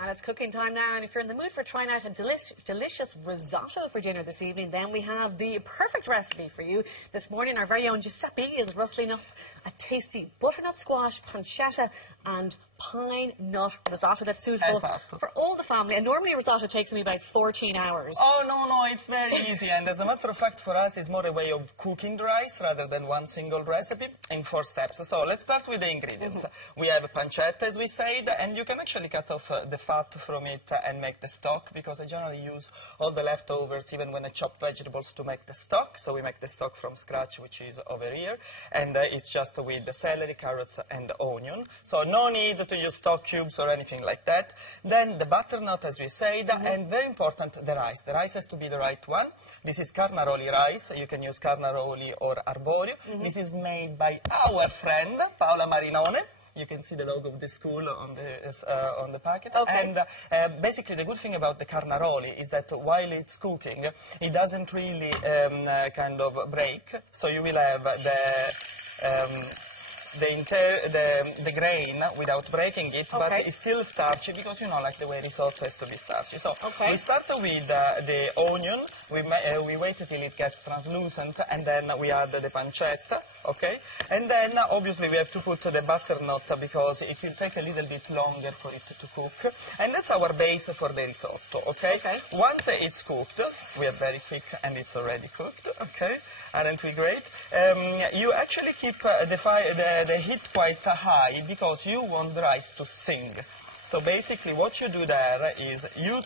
And it's cooking time now, and if you're in the mood for trying out a delicious risotto for dinner this evening, then we have the perfect recipe for you. This morning, our very own Giuseppe is rustling up a tasty butternut squash, pancetta, and pine nut risotto that's suitable for all the family. And normally risotto takes me about 14 hours. Oh, no, it's very easy. And as a matter of fact, for us, it's more a way of cooking the rice rather than one single recipe in 4 steps. So let's start with the ingredients. We have a pancetta, as we said, and you can actually cut off the fat from it and make the stock, because I generally use all the leftovers, even when I chop vegetables, to make the stock. So we make the stock from scratch, which is over here. And it's just with the celery, carrots, and onion. So no need to use stock cubes or anything like that. Then the butternut, as we said, and very important, the rice. The rice has to be the right one. This is carnaroli rice. You can use carnaroli or arborio. This is made by our friend Paola Marinone. You can see the logo of the school on the packet. Okay. And basically, the good thing about the carnaroli is that while it's cooking, it doesn't really kind of break. So you will have the grain without breaking it, but it's still starchy, because you know, like the way risotto has to be starchy. So we start with the onion. We wait till it gets translucent, and then we add the pancetta. And then obviously we have to put the butternut, because it will take a little bit longer for it to cook. And that's our base for the risotto. Once it's cooked, we are very quick, and it's already cooked. Aren't we great? You actually keep the heat quite high, because you want the rice to sing. So basically what you do there is you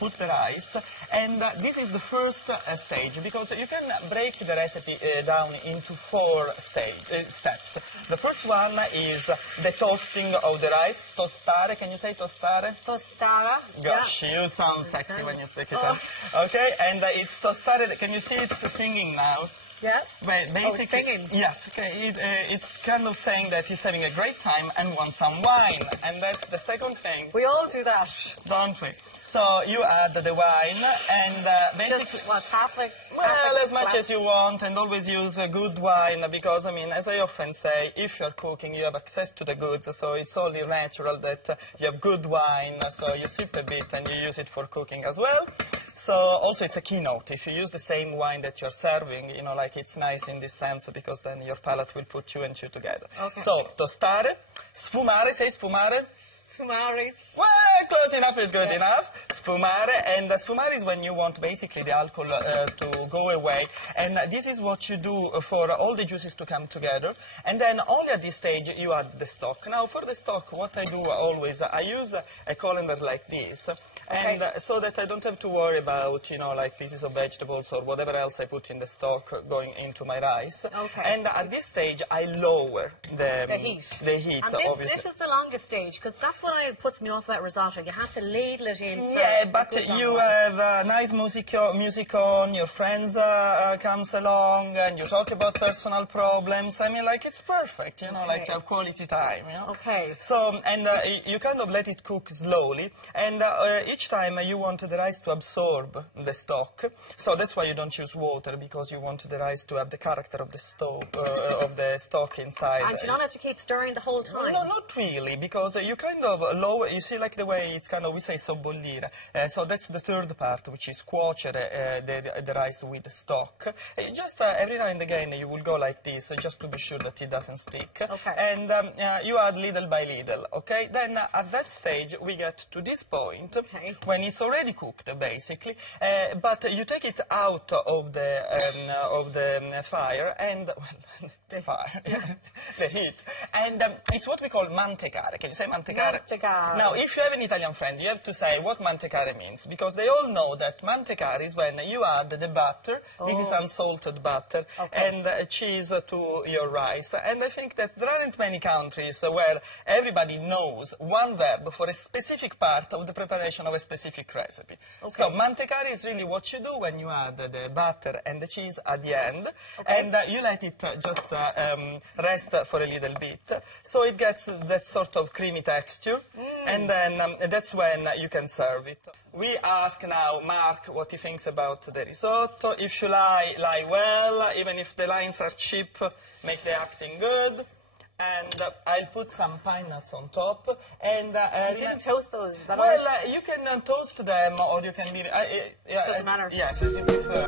put the rice, and this is the first stage, because you can break the recipe down into 4 steps. The first one is the toasting of the rice. Tostare, can you say tostare? Tostare. Gosh, you sound sexy when you speak Italian. And it's tostare. Can you see it's singing now? Yes. Well, basically, it's singing. Yes. It's kind of saying that he's having a great time and wants some wine, and that's the second thing. We all do that, don't we? So you add the wine, and basically... Just, what, half a as much as you want, and always use a good wine, because, I mean, as I often say, if you're cooking, you have access to the goods, so it's only natural that you have good wine, so you sip a bit and you use it for cooking as well. So also it's a keynote. If you use the same wine that you're serving, you know, like it's nice in this sense, because then your palate will put 2 and 2 together. So, tostare, sfumare, say sfumare. Sfumare. Well, close enough is good enough. Sfumare, and sfumare is when you want basically the alcohol to go away, and this is what you do for all the juices to come together, and then only at this stage you add the stock. Now for the stock, what I do always, I use a colander like this, and so that I don't have to worry about, you know, like pieces of vegetables or whatever else I put in the stock going into my rice. And at this stage, I lower the heat. And this is the longest stage, because that's what puts me off about risotto. You have to ladle it in. Yeah, but you have nice music on, your friends comes along, and you talk about personal problems. I mean, like, it's perfect, you know, like you have quality time, you know. So, and you kind of let it cook slowly, and each time you want the rice to absorb the stock. So that's why you don't use water, because you want the rice to have the character of the stock inside. And you don't have to keep stirring the whole time? No, not really, because you kind of lower, you see, like the way it's kind of, we say sobbollire. So that's the third part, which is cuocere the rice with the stock. Just every now and again you will go like this, just to be sure that it doesn't stick. And you add little by little, Then at that stage we get to this point, when it's already cooked, basically, but you take it out of the fire, and, well, the heat, and it's what we call mantecare. Can you say mantecare? Mantecare. Now, if you have an Italian friend, you have to say what mantecare means, because they all know that mantecare is when you add the butter, this is unsalted butter, and cheese to your rice. And I think that there aren't many countries where everybody knows one verb for a specific part of the preparation of a specific recipe. So mantecare is really what you do when you add the butter and the cheese at the end, and you let it just rest for a little bit, so it gets that sort of creamy texture, and then that's when you can serve it. We ask now Mark what he thinks about the risotto. If you lie well, even if the lines are cheap, make the acting good. And I I'll put some pine nuts on top. And you didn't toast those, is that well, right? you can toast them, or you can leave. Doesn't matter. Yes, as you prefer.